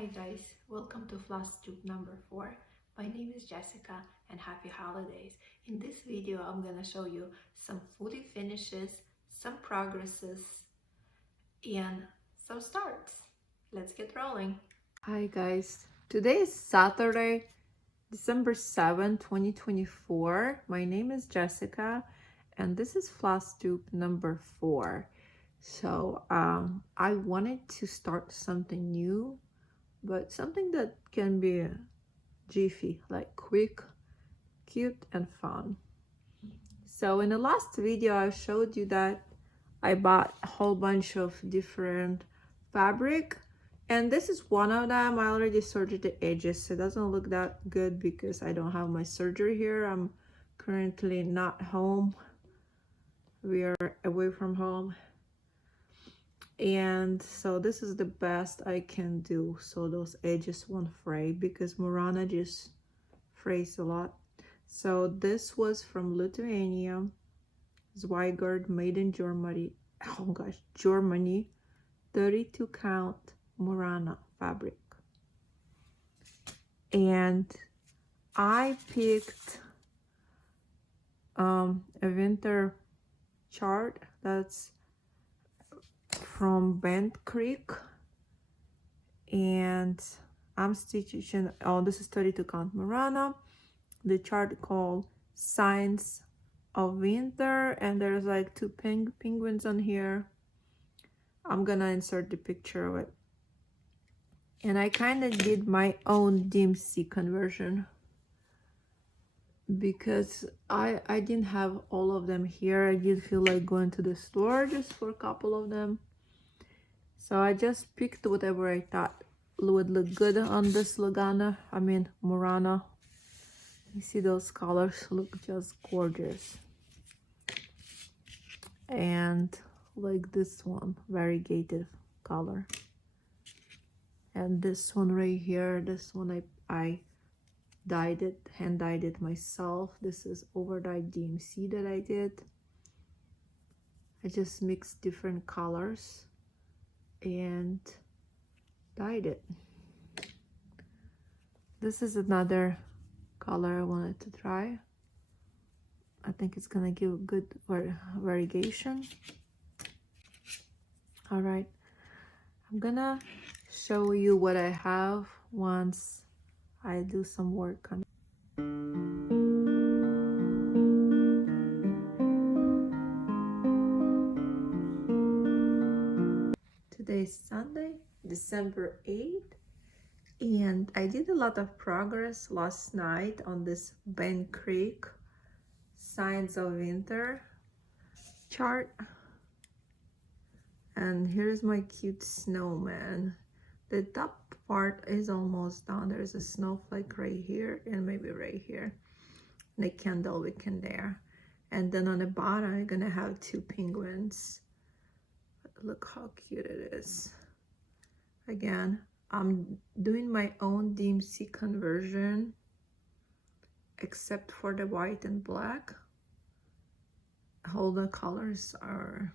Hi guys, welcome to FLOSSTUBE number 4. My name is Jessica and happy holidays. In this video, I'm gonna show you some fully finishes, some progresses, and some starts. Let's get rolling. Hi guys, today is Saturday, December 7, 2024. My name is Jessica and this is FLOSSTUBE number 4. So I wanted to start something new, but something that can be jiffy, like quick, cute, and fun. So in the last video, I showed you that I bought a whole bunch of different fabric, and this is one of them. I already sorted the edges, so it doesn't look that good because I don't have my serger here. I'm currently not home. We are away from home. And so this is the best I can do so those edges won't fray, because Murana just frays a lot. So this was from Lithuania, Zweigard, made in Germany. Oh gosh, Germany, 32 count Murana fabric. And I picked a winter chart that's from Bent Creek, and I'm stitching, oh, this is 32 count Murana, the chart called Signs of Winter, and there's like two penguins on here. I'm gonna insert the picture of it. And I kind of did my own DMC conversion because I didn't have all of them here. I did feel like going to the store just for a couple of them. So I just picked whatever I thought would look good on this Murana. You see those colors look just gorgeous. And like this one, variegated color. And this one right here, this one I dyed it, hand dyed it myself. This is overdyed DMC that I did. I just mixed different colors and dyed it. This is another color I wanted to try. I think it's gonna give good variegation. All right, I'm gonna show you what I have once I do some work on it. Today's Sunday, December 8th, and I did a lot of progress last night on this Bent Creek Signs of Winter chart. And here's my cute snowman. The top part is almost done. There's a snowflake right here and maybe right here, and a candle wick in there. And then on the bottom, I'm gonna have two penguins. Look how cute it is. Again, I'm doing my own DMC conversion, except for the white and black. All the colors are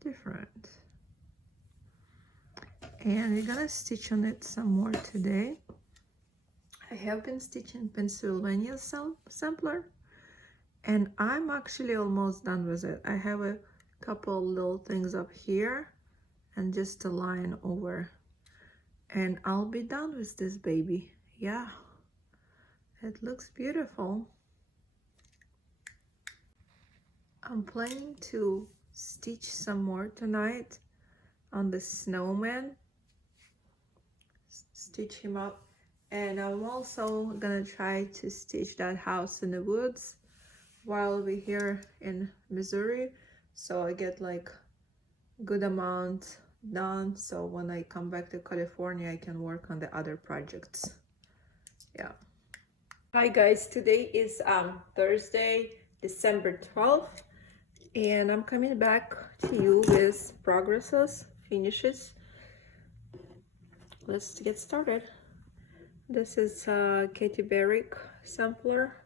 different. And we're gonna stitch on it some more today. I have been stitching Pennsylvania sampler, and I'm actually almost done with it. I have a couple little things up here and just a line over, and I'll be done with this baby. Yeah, it looks beautiful. I'm planning to stitch some more tonight on the snowman, stitch him up, and I'm also gonna try to stitch that house in the woods while we're here in Missouri, so I get like good amount done, so when I come back to California I can work on the other projects. Yeah. Hi guys, today is Thursday, December 12th, and I'm coming back to you with progresses, finishes. Let's get started. This is Katie Barrick sampler.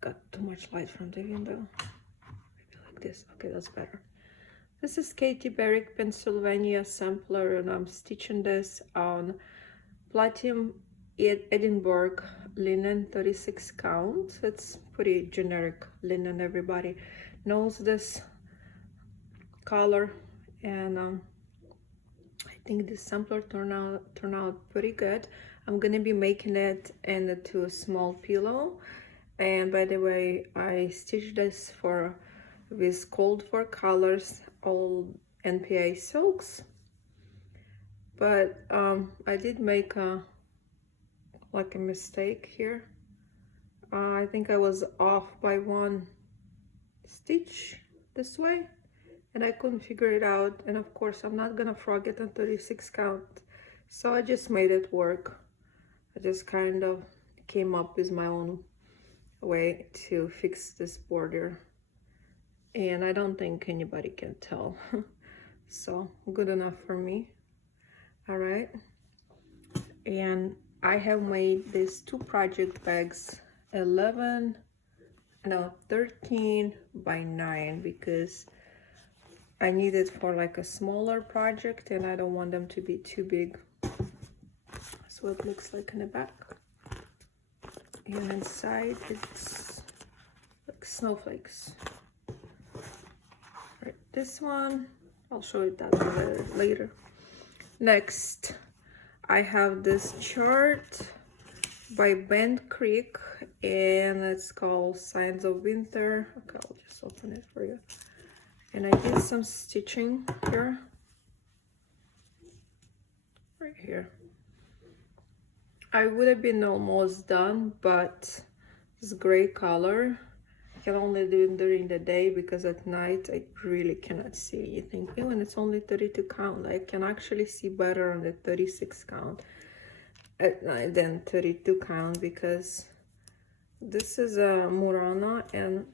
Got too much light from the window. Maybe like this. Okay, that's better. This is Katie Barrick, Pennsylvania sampler, and I'm stitching this on Platinum Edinburgh linen 36 count. It's pretty generic linen, everybody knows this color, and I think this sampler turned out pretty good. I'm gonna be making it into a small pillow. And by the way, I stitched this with cold for colors, all NPA silks, but I did make a mistake here. I think I was off by one stitch this way, and I couldn't figure it out. And of course, I'm not gonna frog it on 36 count, so I just made it work. I just kind of came up with my own way to fix this border, and I don't think anybody can tell. So good enough for me. All right, and I have made these two project bags 13 by 9 because I need it for like a smaller project and I don't want them to be too big. So it looks like in the back, and inside it's like snowflakes. Right, this one I'll show you that later. Next, I have this chart by Bend Creek, and it's called Signs of Winter. Okay, I'll just open it for you. And I did some stitching here, right here. I would have been almost done, but this gray color, I can only do it during the day because at night I really cannot see anything. Even it's only 32 count, I can actually see better on the 36 count at night than 32 count, because this is a Murano and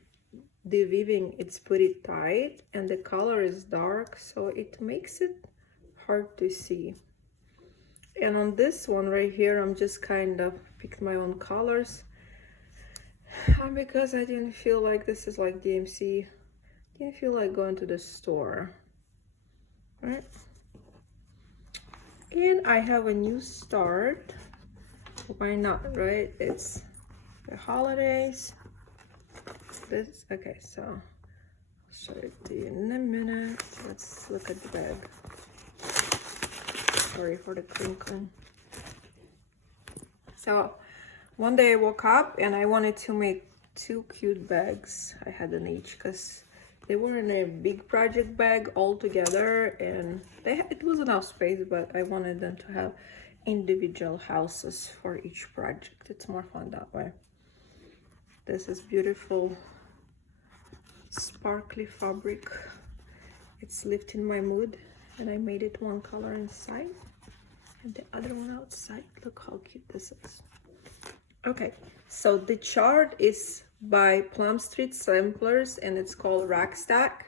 the weaving, it's pretty tight and the color is dark, so it makes it hard to see. And on this one right here, I'm just kind of picked my own colors because I didn't feel like this is like DMC. Didn't feel like going to the store, right? And I have a new start. Why not, right? It's the holidays. This, okay, so I'll show it to you in a minute. Let's look at the bag. Sorry for the crinkling. So one day I woke up and I wanted to make two cute bags. I had an each because they were in a big project bag all together, and it was enough space, but I wanted them to have individual houses for each project. It's more fun that way. This is beautiful sparkly fabric. It's lifting my mood, and I made it one color inside and the other one outside. Look how cute this is. Okay, so the chart is by Plum Street Samplers and it's called Rack Stack,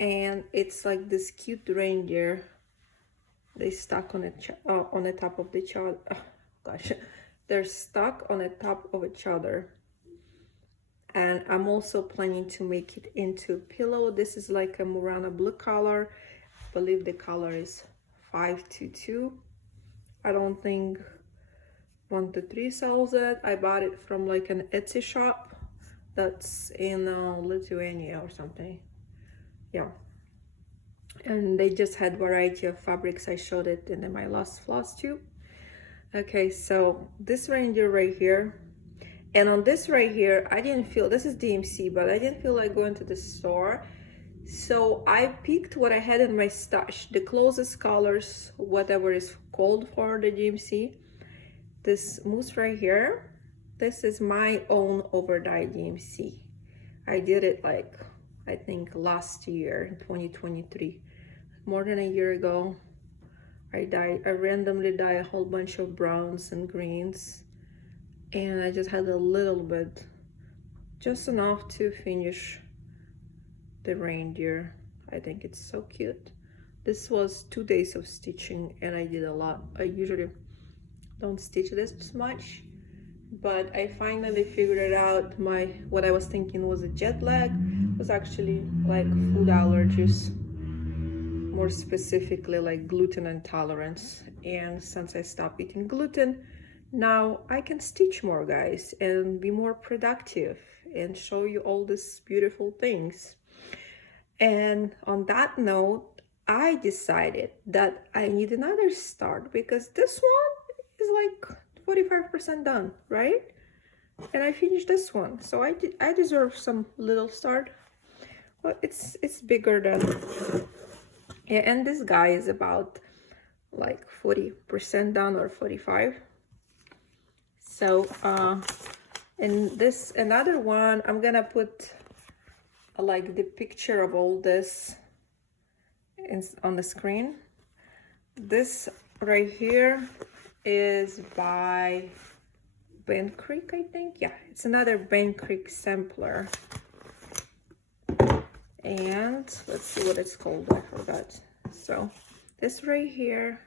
and it's like this cute reindeer. They stuck on the top of the chart. Oh, gosh, they're stuck on the top of each other. And I'm also planning to make it into a pillow. This is like a Murano blue color. I believe the color is 522. I don't think 123 sells it. I bought it from like an Etsy shop that's in Lithuania or something. Yeah. And they just had variety of fabrics. I showed it in my last FLOSSTUBE. Okay, so this reindeer right here, and on this right here, I didn't feel, this is DMC, but I didn't feel like going to the store. So I picked what I had in my stash, the closest colors, whatever is called for the DMC. This moose right here, this is my own over-dyed DMC. I did it like, I think last year in 2023, more than a year ago. I randomly dye a whole bunch of browns and greens, and I just had a little bit, just enough to finish the reindeer. I think it's so cute. This was 2 days of stitching and I did a lot. I usually don't stitch this much, but I finally figured it out. What I was thinking was a jet lag, was actually like food allergies, more specifically like gluten intolerance. And since I stopped eating gluten, now I can stitch more, guys, and be more productive and show you all these beautiful things. And on that note, I decided that I need another start because this one is like 45% done, right? And I finished this one, so I deserve some little start. Well, it's bigger than, yeah, and this guy is about like 40% done or 45. So and this another one, I'm gonna put like the picture of all this on the screen. This right here is by Bent Creek, I think. Yeah, it's another Bent Creek sampler. And let's see what it's called, I forgot. So this right here,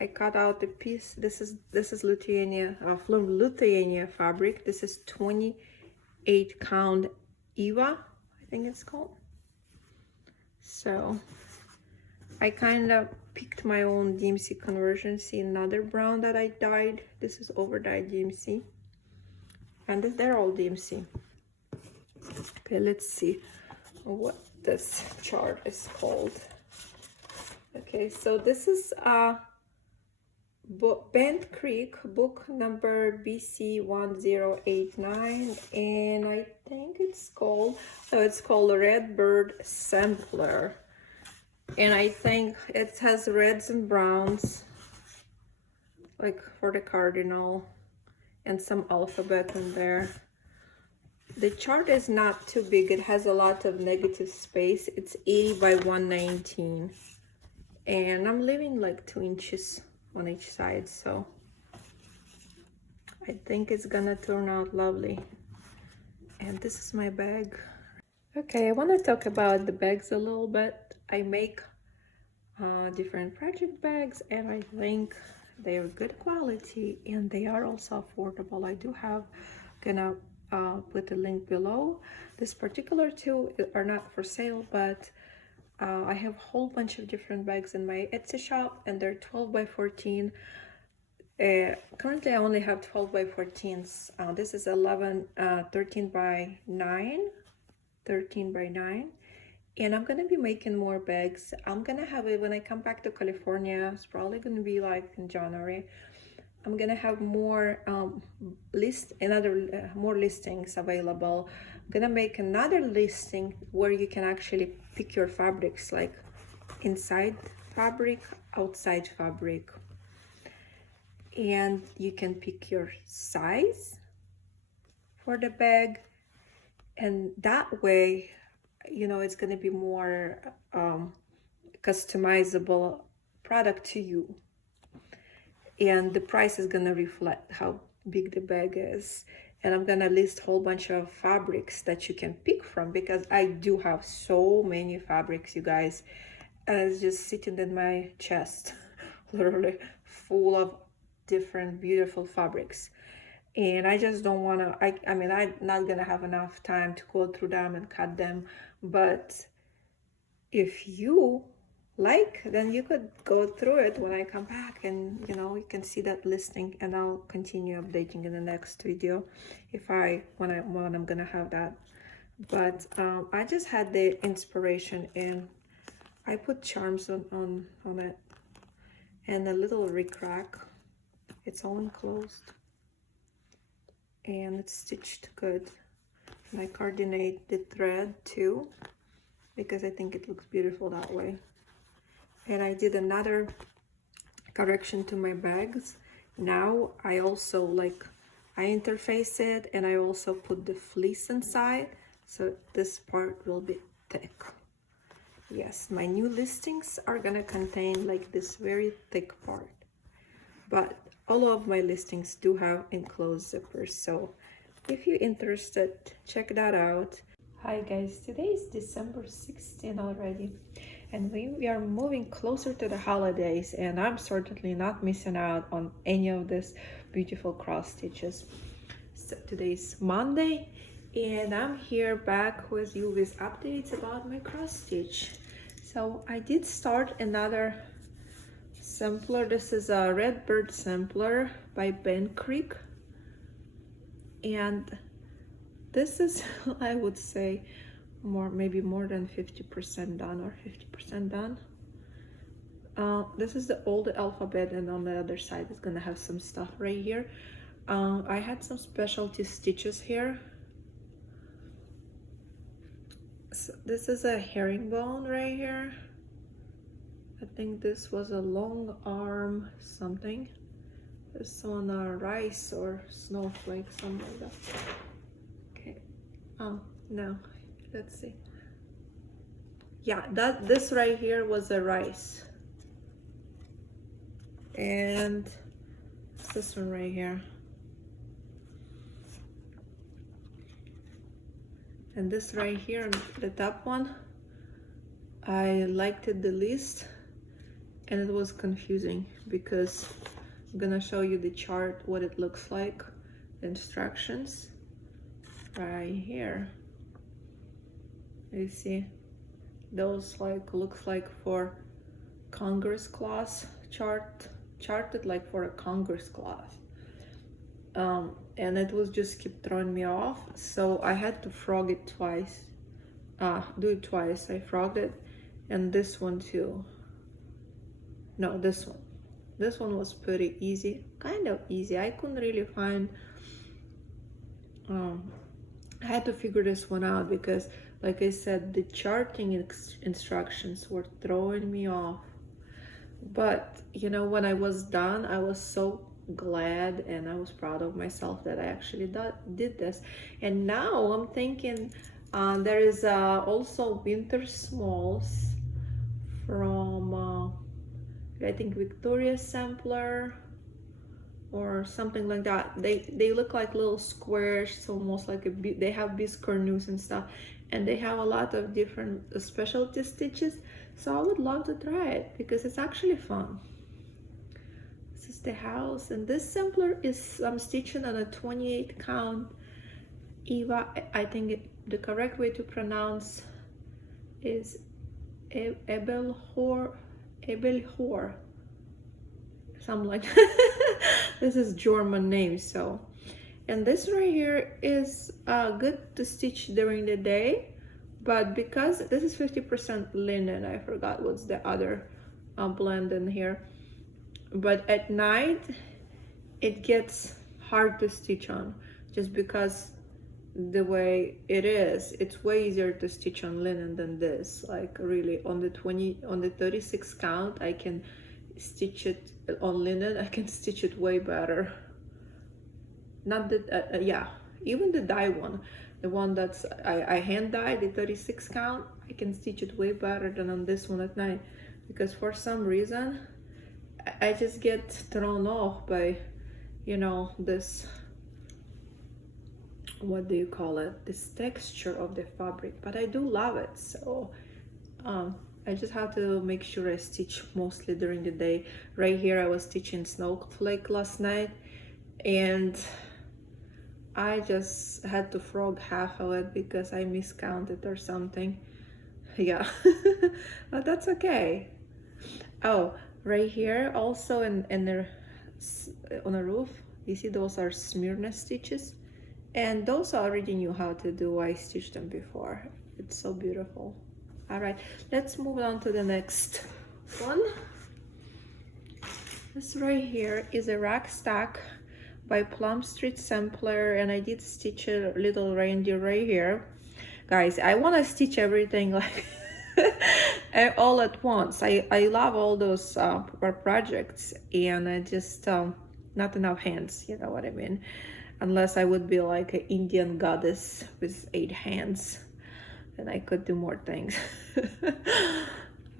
I cut out the piece. This is Lithuania, Plum Lithuania fabric. This is 28 count Eva, I think it's called. So I kind of picked my own DMC conversion. See another brown that I dyed. This is over dyed DMC, and they're all DMC. Okay, let's see what this chart is called. Okay, so this is Bent Creek book number BC 1089, and I think it's called Redbird Sampler. And I think it has reds and browns, like for the cardinal, and some alphabet in there. The chart is not too big. It has a lot of negative space. It's 80 by 119. And I'm leaving like 2 inches on each side. So I think it's gonna turn out lovely. And this is my bag. Okay, I want to talk about the bags a little bit. I make different project bags, and I think they are good quality and they are also affordable. I do have, gonna put a link below. This particular two are not for sale, but I have a whole bunch of different bags in my Etsy shop, and they're 12 by 14. Currently I only have 12 by 14s. This is 13 by 9, and I'm gonna be making more bags. I'm gonna have it when I come back to California. It's probably gonna be like in January. I'm gonna have more more listings available. I'm gonna make another listing where you can actually pick your fabrics, like inside fabric, outside fabric, and you can pick your size for the bag, and that way, you know, it's gonna be more customizable product to you. And the price is gonna reflect how big the bag is. And I'm gonna list a whole bunch of fabrics that you can pick from, because I do have so many fabrics, you guys. It's just sitting in my chest, literally full of different beautiful fabrics. And I just don't wanna, I mean, I'm not gonna have enough time to go through them and cut them. But if you like, then you could go through it when I come back, and you know, you can see that listing, and I'll continue updating in the next video if when I'm gonna have that. But I just had the inspiration, and I put charms on it, and a little recrack. It's all enclosed and it's stitched good, and I coordinate the thread too because I think it looks beautiful that way. And I did another correction to my bags. Now I also I interface it, and I also put the fleece inside, so this part will be thick. Yes, my new listings are gonna contain like this very thick part, but all of my listings do have enclosed zippers, so if you're interested, check that out. Hi guys, today is December 16 already, and we are moving closer to the holidays, and I'm certainly not missing out on any of this beautiful cross stitches. So today's Monday, And I'm here back with you with updates about my cross stitch. So I did start another sampler. This is a Redbird sampler by Ben Creek, and this is I would say maybe more than 50% done, or 50% done. This is the old alphabet, and on the other side it's gonna have some stuff right here. I had some specialty stitches here. So this is a herringbone right here. I think this was a long arm something. This on a rice or snowflake, something like that. Okay. Oh no, let's see. Yeah, this right here was a rice. And this one right here. And this right here, the top one, I liked it the least, and it was confusing because I'm gonna show you the chart, what it looks like, the instructions right here. You see, those looks like for Congress class charted like for a Congress class, and it was just keep throwing me off, so I had to frog it twice, do it twice. I frogged it, and this one too. No, this one was pretty easy, kind of easy. I couldn't really find, I had to figure this one out because, like I said, the charting instructions were throwing me off. But you know, when I was done, I was so glad and I was proud of myself that I actually did this. And now I'm thinking there is also winter smalls from I think Victoria sampler or something like that. They look like little squares, almost like they have biscornus and stuff, and they have a lot of different specialty stitches. So I would love to try it because it's actually fun. This is the house, and this sampler is I'm stitching on a 28 count Eva. I think the correct way to pronounce is Ebelhor, something like that. This is German name. So, and this right here is good to stitch during the day, but because this is 50% linen, I forgot what's the other blend in here, but at night it gets hard to stitch on just because the way it is. It's way easier to stitch on linen than this. Like really on the 36 count I can stitch it on linen. I can stitch it way better. Not that yeah, even the dye one, the one that's I hand dyed, the 36 count, I can stitch it way better than on this one at night, because for some reason I just get thrown off by, you know, this, what do you call it, this texture of the fabric. But I do love it, so I just have to make sure I stitch mostly during the day. Right here I was stitching snowflake last night, and I just had to frog half of it because I miscounted or something. Yeah. But that's okay. Oh, right here also on the roof, you see those are Smyrna stitches, and those I already knew how to do. I stitched them before. It's so beautiful. All right, let's move on to the next one. This right here is a rack stack by Plum Street Sampler, and I did stitch a little reindeer right here. Guys, I want to stitch everything like all at once. I love all those projects, and I just not enough hands, you know what I mean, unless I would be like an Indian goddess with 8 hands, then I could do more things.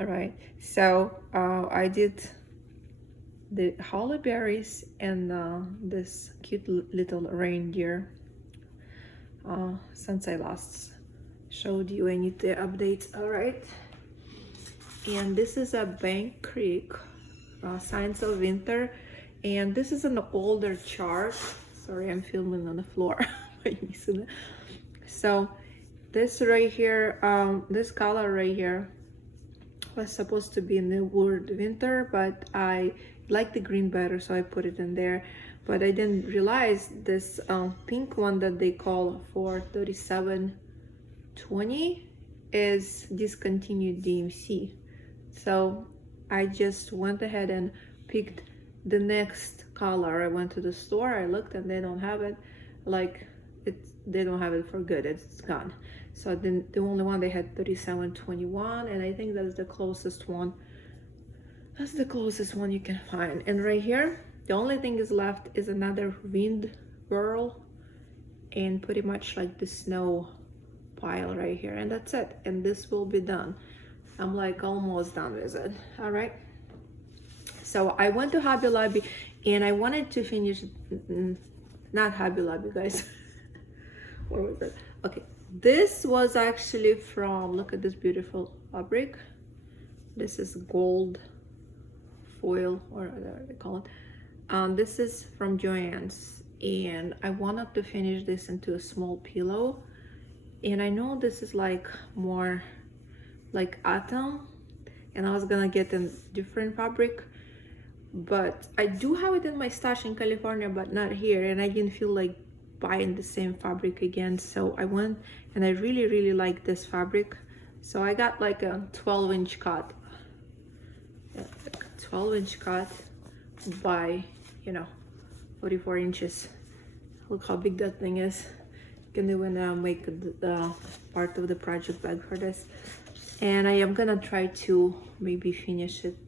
All right, so I did the holly berries and this cute little reindeer. Since I last showed you, I need the updates. All right, and this is a Bank Creek Signs of Winter, and this is an older chart. Sorry, I'm filming on the floor. So this right here, this color right here was supposed to be in the word winter, but I like the green better, so I put it in there. But I didn't realize this pink one that they call for 3720 is discontinued DMC. So I just went ahead and picked the next color. I went to the store, I looked, and they don't have it. Like, they don't have it for good, it's gone. So then the only one they had 3721, and I think that's the closest one. That's the closest one you can find. And right here, the only thing is left is another wind whirl, and pretty much like the snow pile right here, and that's it. And this will be done. I'm like almost done with it. All right. So I went to Hobby Lobby, and I wanted to finish, not Hobby Lobby, guys. Where was it? Okay, this was actually from, look at this beautiful fabric. This is gold foil, or whatever they call it. This is from Joann's, and I wanted to finish this into a small pillow. And I know this is like more like autumn, and I was gonna get a different fabric, but I do have it in my stash in California, but not here, and I didn't feel like buying the same fabric again. So I went, and I really like this fabric, so I got like a 12-inch cut. Yeah, like a 12-inch cut by, you know, 44 inches. Look how big that thing is. You can even make the part of the project bag for this. And I am gonna try to maybe finish it,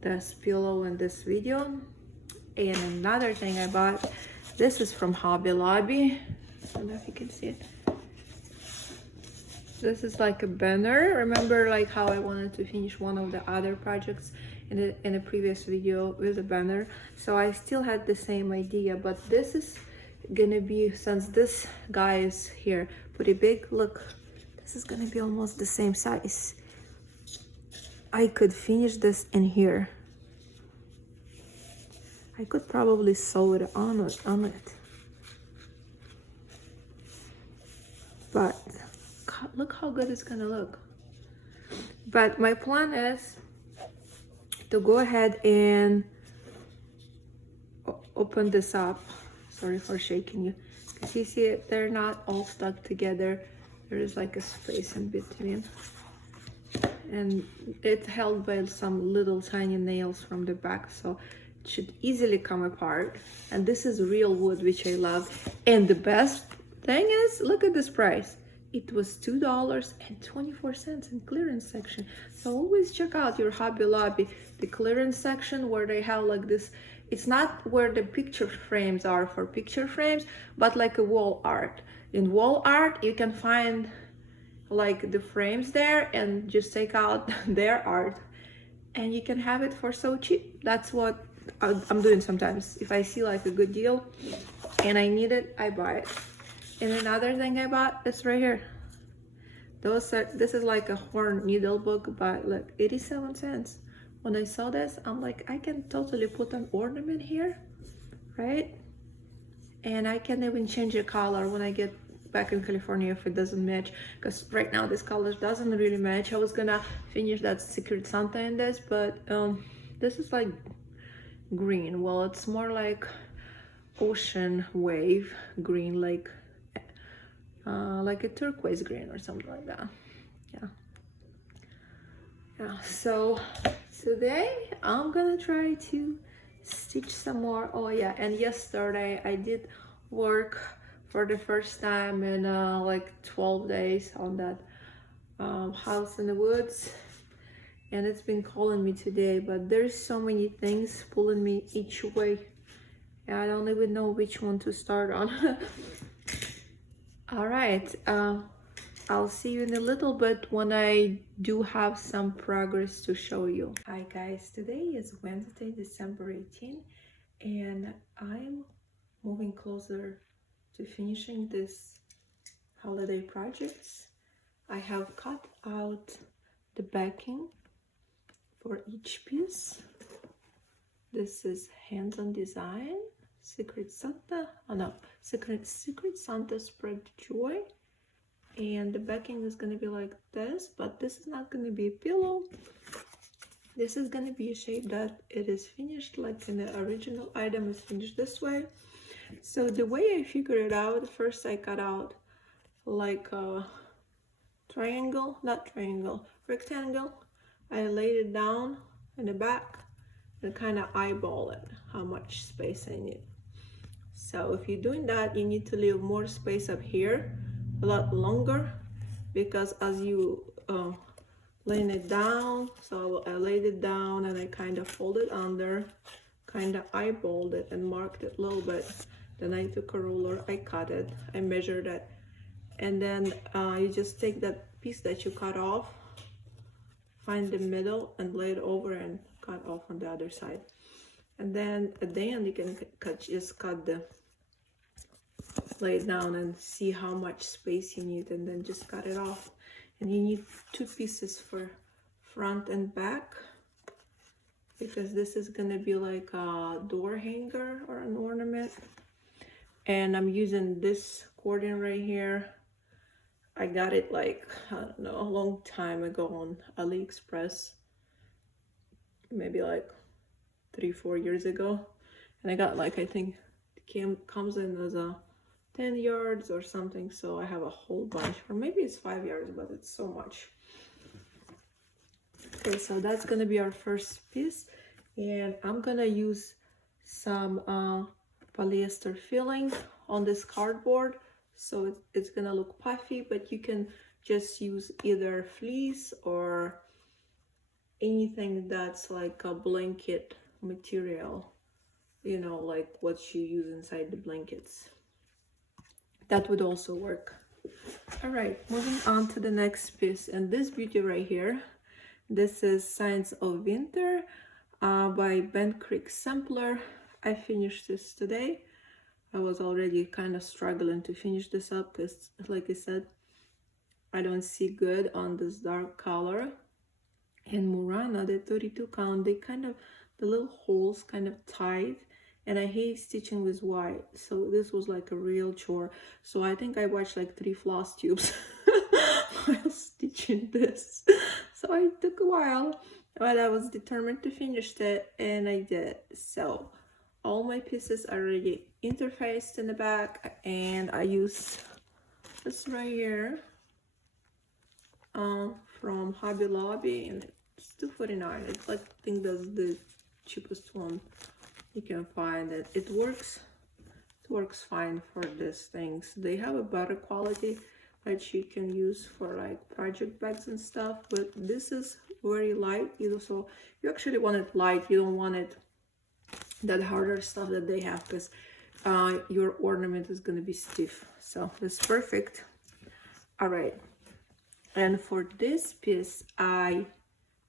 this pillow, in this video. And another thing I bought, this is from Hobby Lobby. I don't know if you can see it. This is like a banner. Remember like how I wanted to finish one of the other projects in the previous video with a banner? So I still had the same idea, but this is gonna be, since this guy is here pretty big, look, this is gonna be almost the same size. I could finish this in here. I could probably sew it on it. But look how good it's gonna look. But my plan is to go ahead and open this up. Sorry for shaking you. Because you see it, they're not all stuck together. There is like a space in between. And it's held by some little tiny nails from the back, so it should easily come apart. And this is real wood, which I love. And the best thing is, look at this price. It was $2.24 in clearance section. So always check out your Hobby Lobby, the clearance section, where they have like this. It's not where the picture frames are for picture frames, but like a wall art. In wall art, you can find like the frames there and just take out their art, and you can have it for so cheap. That's what I'm doing sometimes. If I see like a good deal and I need it, I buy it. And another thing I bought is right here. This is like a horn needle book, but look, 87 cents. When I saw this, I'm like, I can totally put an ornament here, right? And I can even change the color when I get back in California if it doesn't match, because right now this color doesn't really match. I was gonna finish that Secret Santa in this, but this is like green. Well, it's more like ocean wave green, like a turquoise green or something like that. Yeah, so today I'm gonna try to stitch some more. Oh yeah, and yesterday I did work for the first time in like 12 days on that house in the woods, and it's been calling me today, but there's so many things pulling me each way. I don't even know which one to start on. All right, I'll see you in a little bit when I do have some progress to show you. Hi guys, today is Wednesday, December 18th, and I'm moving closer to finishing this holiday projects. I have cut out the backing for each piece. This is hands-on design, Secret Santa, oh no, Secret Santa Spread Joy. and the backing is going to be like this, but this is not going to be a pillow. This is going to be a shape that it is finished like in the original item is finished this way. So the way I figured it out, first I cut out like a triangle, not triangle, rectangle. I laid it down in the back and kind of eyeball it, how much space I need. So if you're doing that, you need to leave more space up here, a lot longer, because as you laying it down, so I laid it down and I kind of folded under, kind of eyeballed it and marked it a little bit. Then I took a ruler, I cut it, I measured it, and then you just take that piece that you cut off, find the middle and lay it over and cut off on the other side. And then at the end you can lay it down and see how much space you need, and then just cut it off. And you need 2 pieces for front and back, because this is gonna be like a door hanger or an ornament. And I'm using this accordion right here. I got it like, I don't know, a long time ago on AliExpress, maybe like 3-4 years ago. And I got like, I think it comes in as a 10 yards or something, so I have a whole bunch, or maybe it's 5 yards, but it's so much. Okay, so that's gonna be our first piece, and I'm gonna use some polyester filling on this cardboard, so it's gonna look puffy, but you can just use either fleece or anything that's like a blanket material, you know, like what you use inside the blankets. That would also work. All right, moving on to the next piece, and this beauty right here, this is Signs of Winter by Bent Creek Sampler. I finished this today. I was already kind of struggling to finish this up because, like I said, I don't see good on this dark color. And Murana, the 32 count, they kind of, the little holes kind of tight, and I hate stitching with white, so this was like a real chore. So I think I watched like 3 floss tubes while stitching this, so it took a while, but I was determined to finish it, and I did. So all my pieces are already interfaced in the back, and I use this right here from Hobby Lobby, and it's $2.49. It's like, I think that's the cheapest one you can find. It works fine for these things. They have a better quality that you can use for like project bags and stuff, but this is very light, you know, so you actually want it light. You don't want it that harder stuff that they have, because your ornament is going to be stiff. So that's perfect. All right, and for this piece I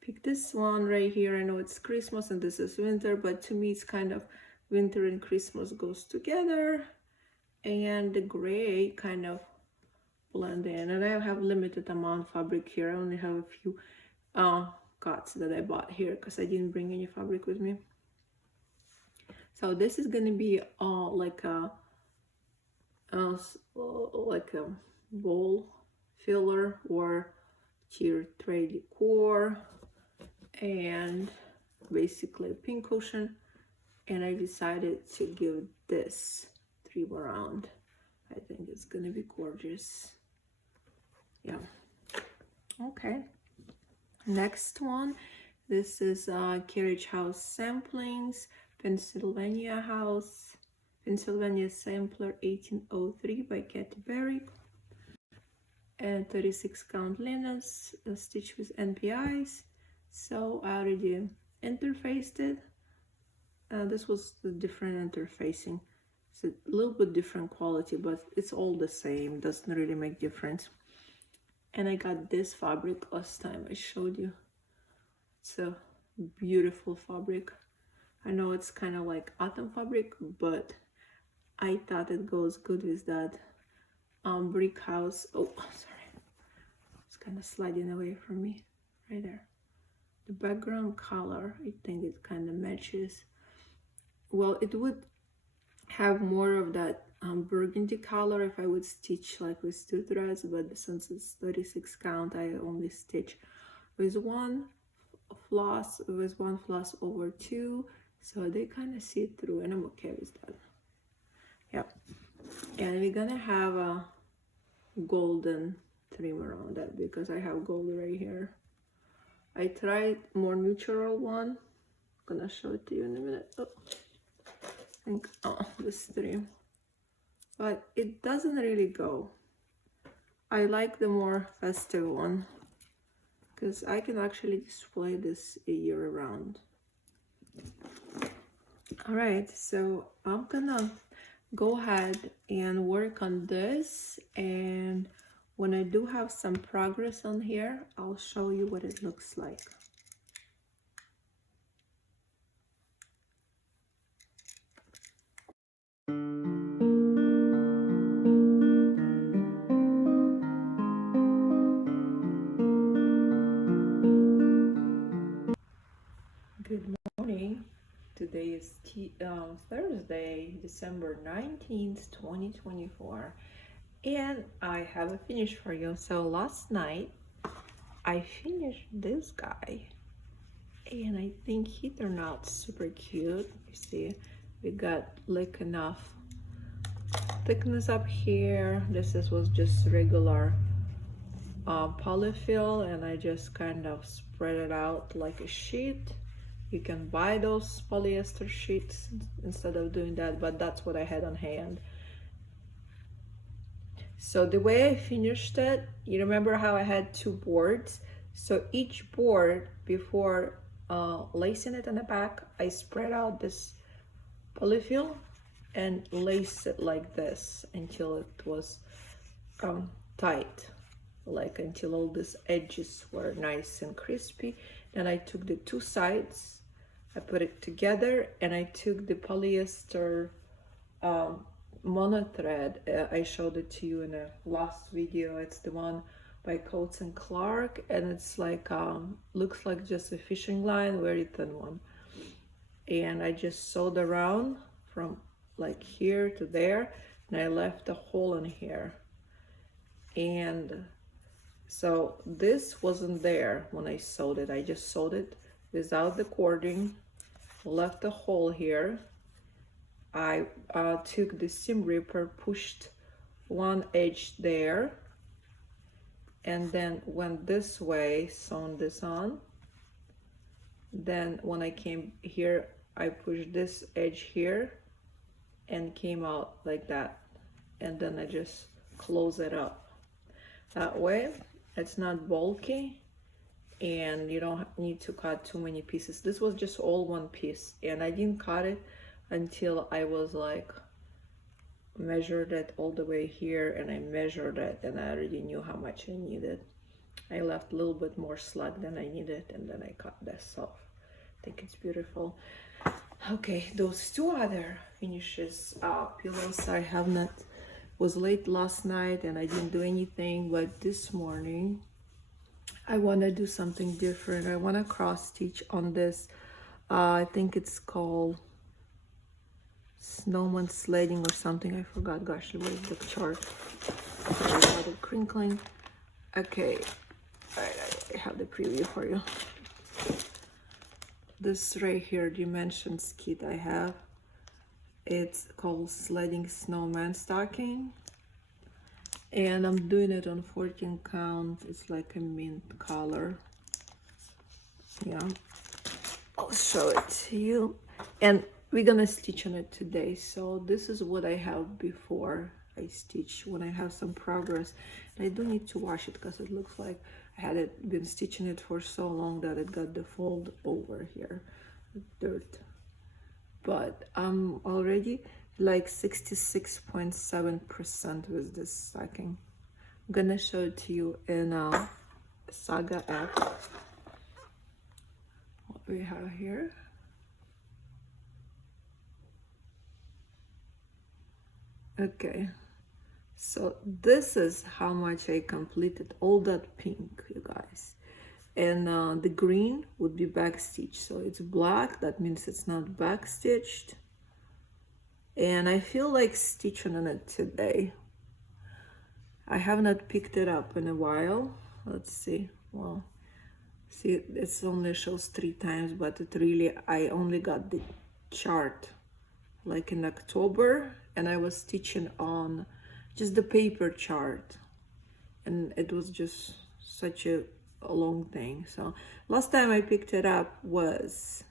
picked this one right here. I know it's Christmas and this is winter, but to me it's kind of winter and Christmas goes together, and the gray kind of blend in. And I have limited amount of fabric here. I only have a few cuts that I bought here because I didn't bring any fabric with me. So this is gonna be like a bowl filler or tier tray decor, and basically a pink cushion. And I decided to give this trim around. I think it's gonna be gorgeous. Yeah. Okay, next one, this is Carriage House Samplings, Pennsylvania Sampler 1803 by Barrick, and 36 count linens stitched with NPIs. So I already interfaced it. This was the different interfacing. It's a little bit different quality, but it's all the same, doesn't really make difference. And I got this fabric last time I showed you. It's a beautiful fabric. I know it's kind of like autumn fabric, but I thought it goes good with that brick house. Oh, sorry, it's kind of sliding away from me right there. The background color, I think it kind of matches. Well, it would have more of that burgundy color if I would stitch like with 2 threads, but since it's 36 count, I only stitch with one floss over 2, so they kind of see through, and I'm okay with that. Yep. And we're gonna have a golden trim around that because I have gold right here. I tried more neutral one. I'm gonna show it to you in a minute. Oh, I think, this trim, but it doesn't really go. I like the more festive one because I can actually display this a year round. All right, so I'm gonna go ahead and work on this, and when I do have some progress on here, I'll show you what it looks like. Good morning. Today is Thursday, December 19th, 2024, and I have a finish for you. So last night I finished this guy, and I think he turned out super cute. You see, we got like enough thickness up here. Was just regular polyfill, and I just kind of spread it out like a sheet. You can buy those polyester sheets instead of doing that, but that's what I had on hand. So the way I finished it, you remember how I had 2 boards? So each board, before lacing it in the back, I spread out this polyfill and laced it like this until it was tight, like until all these edges were nice and crispy. Then I took the 2 sides, I put it together, and I took the polyester mono thread. I showed it to you in a last video. It's the one by Coates and Clark, and it's like looks like just a fishing line, very thin one. And I just sewed around from like here to there, and I left a hole in here. And so this wasn't there when I sewed it. I just sewed it without the cording, left a hole here. I took the seam ripper, pushed one edge there, and then went this way, sewn this on. Then when I came here, I pushed this edge here and came out like that, and then I just close it up. That way it's not bulky and you don't need to cut too many pieces. This was just all one piece, and I didn't cut it until I was like measured it all the way here, and I measured it and I already knew how much I needed. I left a little bit more slack than I needed, and then I cut this off. I think it's beautiful. Okay, those 2 other finishes pillows I have not, was late last night and I didn't do anything, but this morning I want to do something different. I want to cross stitch on this. I think it's called snowman sledding or something. I forgot. Gosh, where's the chart? Sorry about the crinkling. Okay, I have the preview for you. This right here, dimensions kit I have. It's called Sledding Snowman Stocking, and I'm doing it on 14 count. It's like a mint color. Yeah, I'll show it to you. And we're gonna stitch on it today. So this is what I have before I stitch, when I have some progress. And I do need to wash it because it looks like I had been stitching it for so long that it got the fold over here, dirt. But I'm already like 66.7% with this stocking. I'm gonna show it to you in Saga F. What we have here. Okay, so this is how much I completed. All that pink, you guys. And the green would be back stitched, so it's black, that means it's not back stitched. and I feel like stitching on it today. I have not picked it up in a while. Let's see. Well, see, it only shows 3 times, but it really, I only got the chart like in October, and I was stitching on just the paper chart, and it was just such a long thing. So last time I picked it up was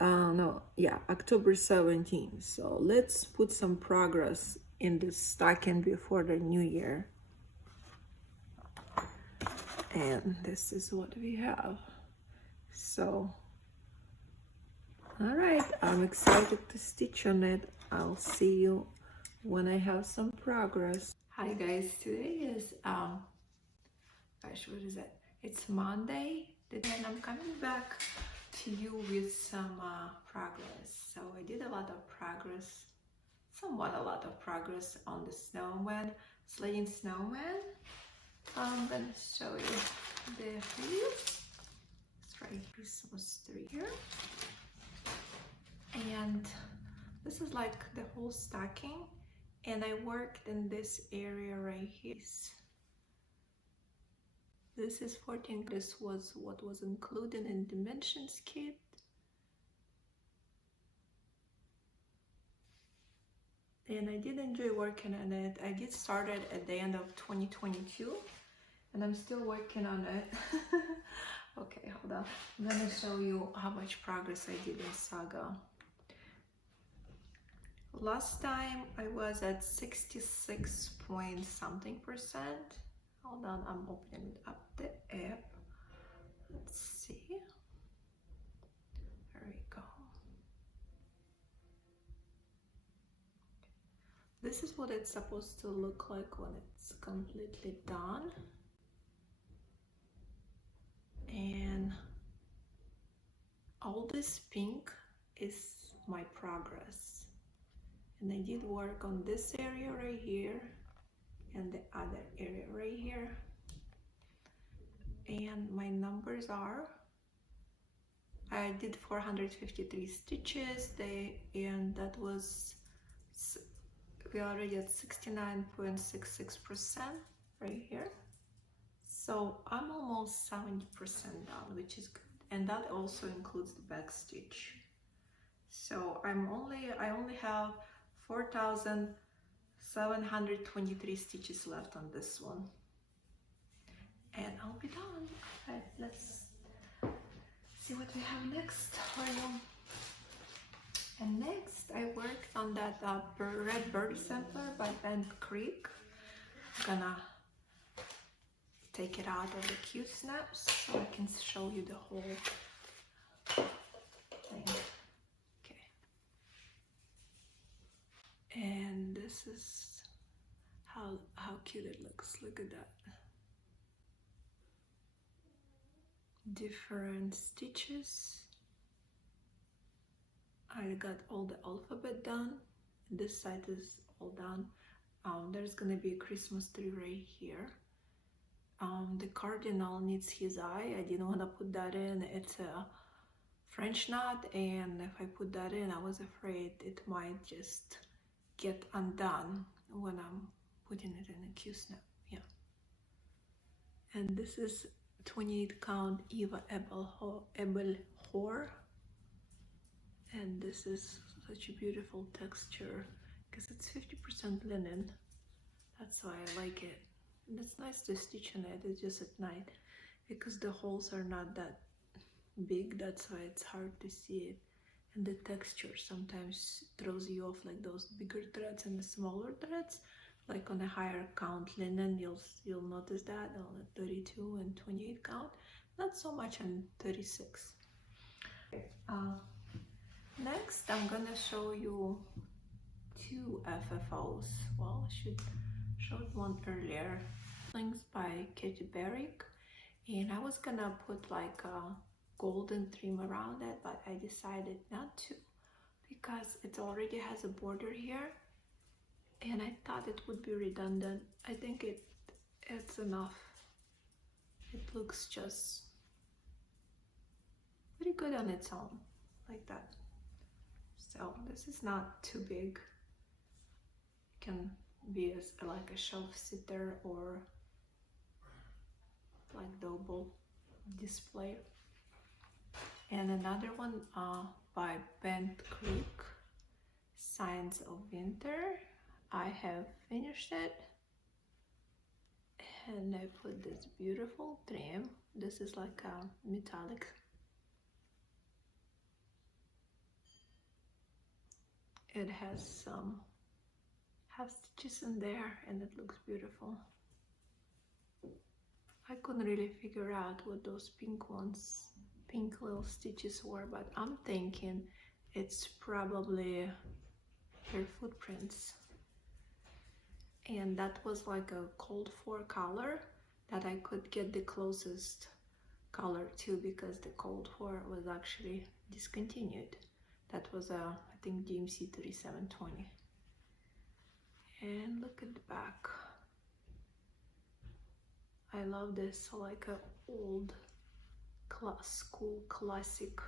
no, yeah, October 17th. So let's put some progress in this stocking before the new year. And this is what we have. So all right, I'm excited to stitch on it. I'll see you when I have some progress. Hi guys, today is gosh, what is it? It's Monday, and I'm coming back to you with some progress. So I did a lot of progress, somewhat a lot of progress on the snowman, slaying snowman. I'm gonna show you the leaves. It's right, Christmas tree here, and this is like the whole stocking, and I worked in this area right here. This is 14. This was what was included in dimensions kit. And I did enjoy working on it. I did start it at the end of 2022, and I'm still working on it. Okay, hold on. I'm gonna show you how much progress I did in Saga. Last time I was at 66 point something percent. Hold on, I'm opening up the app. Let's see. There we go. This is what it's supposed to look like when it's completely done. And all this pink is my progress. And I did work on this area right here and the other area right here. And my numbers are, I did 453 stitches, and that was, we are already at 69.66% right here. So I'm almost 70% done, which is good. And that also includes the back stitch. So I only have 4,723 stitches left on this one. And I'll be done. All right, let's see what we have next for you. And next, I worked on that red bird sampler by Bend Creek. I'm gonna take it out of the Q snaps so I can show you the whole thing. Okay. And this is how cute it looks. Look at that. Different stitches. I got all the alphabet done. This side is all done. There's gonna be a Christmas tree right here. The cardinal needs his eye. I didn't want to put that in. It's a French knot, and if I put that in, I was afraid it might just get undone when I'm putting it in a Q-snap. Yeah. And this is 28 count Eva Ebelhor. And this is such a beautiful texture because it's 50% linen. That's why I like it. And it's nice to stitch on it. It's just at night because the holes are not that big. That's why it's hard to see it. And the texture sometimes throws you off, like those bigger threads and the smaller threads. Like on a higher count linen, you'll notice that on a 32 and 28 count. Not so much on 36. Next, I'm gonna show you 2 FFO'S. Well, I should showed one earlier. Things by Barrick, and I was gonna put like a golden trim around it, but I decided not to because it already has a border here, and I thought it would be redundant. I think it's enough. It looks just pretty good on its own, like that. So this is not too big. It can be like a shelf sitter or like double display. And another one by Bent Creek, Signs of Winter. I have finished it, and I put this beautiful trim. This is like a metallic. It has some half stitches in there, and it looks beautiful. I couldn't really figure out what those pink little stitches were, but I'm thinking it's probably her footprints. And that was like a called for color that I could get the closest color to, because the called for was actually discontinued. That was I think DMC 3720. And look at the back. I love this, like a old school classic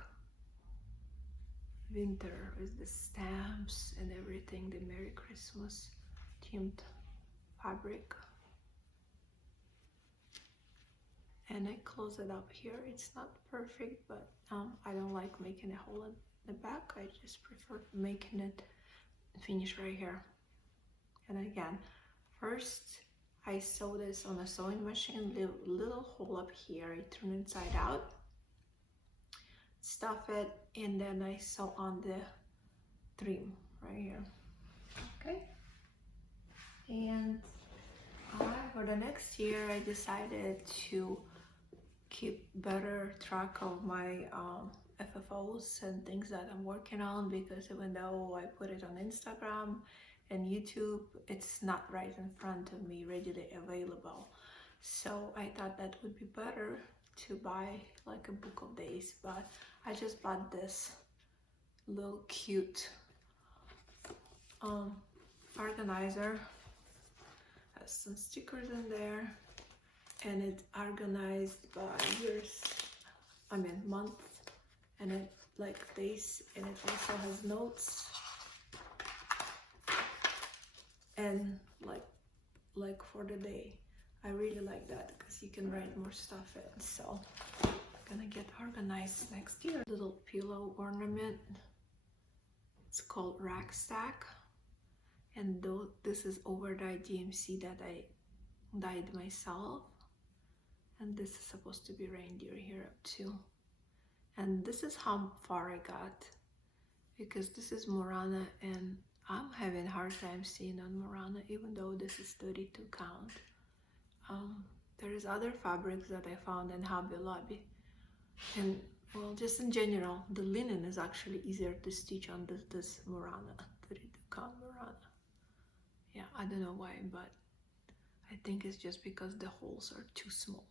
winter with the stamps and everything, the Merry Christmas themed fabric. And I close it up here. It's not perfect, but I don't like making a hole in the back. I just prefer making it finish right here. And again, first I sew this on a sewing machine, little hole up here. I turn inside out, stuff it, and then I sew on the trim right here. Okay. And for the next year, I decided to keep better track of my FFO'S and things that I'm working on, because even though I put it on Instagram and YouTube, it's not right in front of me, readily available. So I thought that would be better to buy like a book of days, but I just bought this little cute organizer. Has some stickers in there, and it's organized by years, months, and it like days, and it also has notes and like for the day. I really like that because you can write more stuff in. So I'm gonna get organized next year. Little pillow ornament. It's called Rack Stack, and this is overdyed DMC that I dyed myself. And this is supposed to be reindeer here up too. And this is how far I got, because this is Murana, and I'm having a hard time seeing on Murana, even though this is 32 count. There is other fabrics that I found in Hobby Lobby, and well, just in general, the linen is actually easier to stitch on this Murana, 32 count Murana. Yeah, I don't know why, but I think it's just because the holes are too small.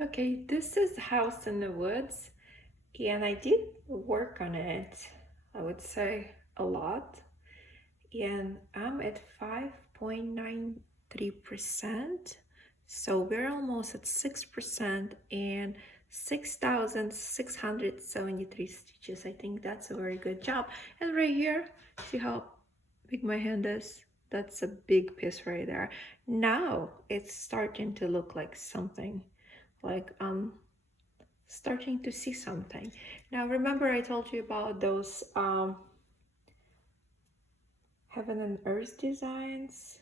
Okay, this is House in the Woods, and I did work on it, I would say a lot, and I'm at 5.93%, so we're almost at 6%, and 6,673 stitches. I think that's a very good job. And right here, see how big my hand is? That's a big piece right there. Now it's starting to look like something, like I'm starting to see something. Now remember I told you about those Heaven and Earth designs?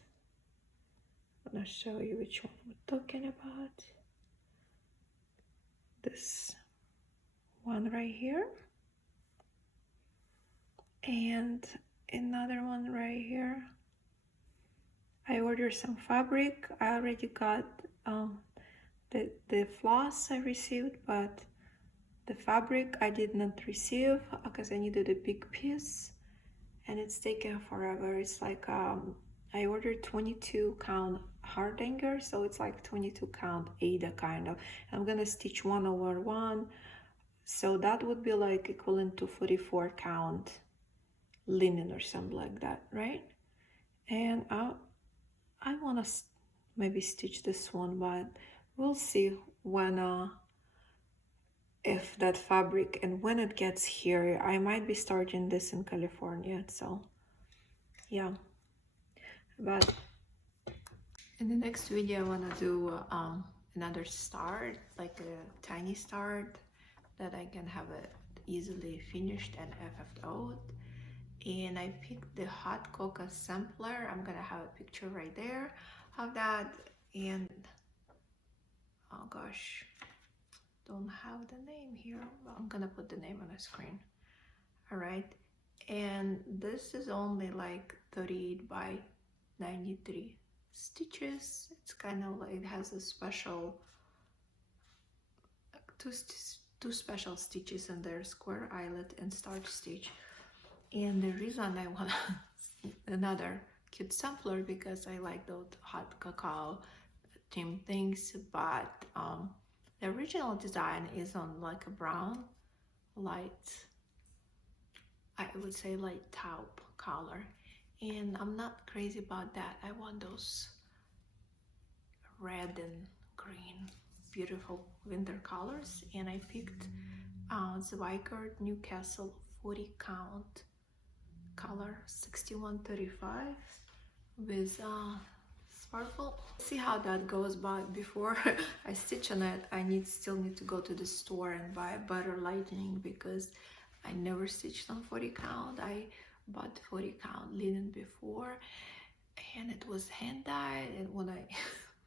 I'm gonna show you which one we're talking about. This one right here, and another one right here. I ordered some fabric. I already got the floss I received, but the fabric I did not receive because I needed a big piece, and it's taken forever. It's like I ordered 22 count hardanger, so it's like 22 count Ada kind of. I'm gonna stitch 1/1, so that would be like equivalent to 44 count linen or something like that, right? And I want to maybe stitch this one, but we'll see when if that fabric, and when it gets here, I might be starting this in California. So yeah, but in the next video I want to do another start, like a tiny start that I can have it easily finished and FFO'd. And I picked the hot cocoa sampler. I'm gonna have a picture right there of that. And oh gosh, don't have the name here, but I'm gonna put the name on the screen. All right, and this is only like 38 by 93 stitches. It's kind of like, it has a special two special stitches in there, square eyelet and starch stitch. And the reason I want another cute sampler, because I like those hot cacao theme things, but the original design is on like a brown, light, I would say light taupe color, and I'm not crazy about that. I want those red and green beautiful winter colors, and I picked Zweigart Newcastle 40 count color 6135 with sparkle. See how that goes, but before I stitch on it, I still need to go to the store and buy butter lightning, because I never stitched on 40 count. I bought 40 count linen before, and it was hand dyed, and when I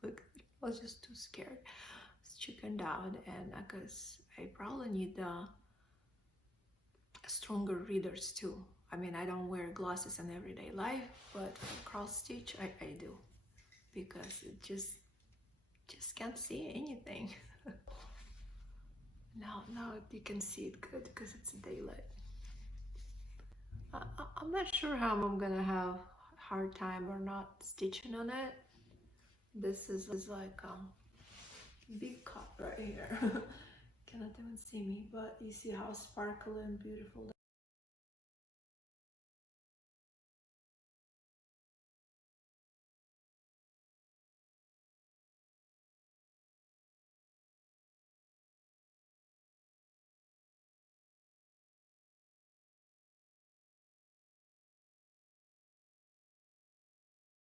looked, I was just too scared. I was chickened out, and because I probably need stronger readers too. I mean, I don't wear glasses in everyday life, but cross stitch I do, because it just can't see anything. now you can see it good because it's daylight. I'm not sure how I'm gonna have hard time or not stitching on it. This is like big cut right here. Cannot even see me, but you see how sparkly and beautiful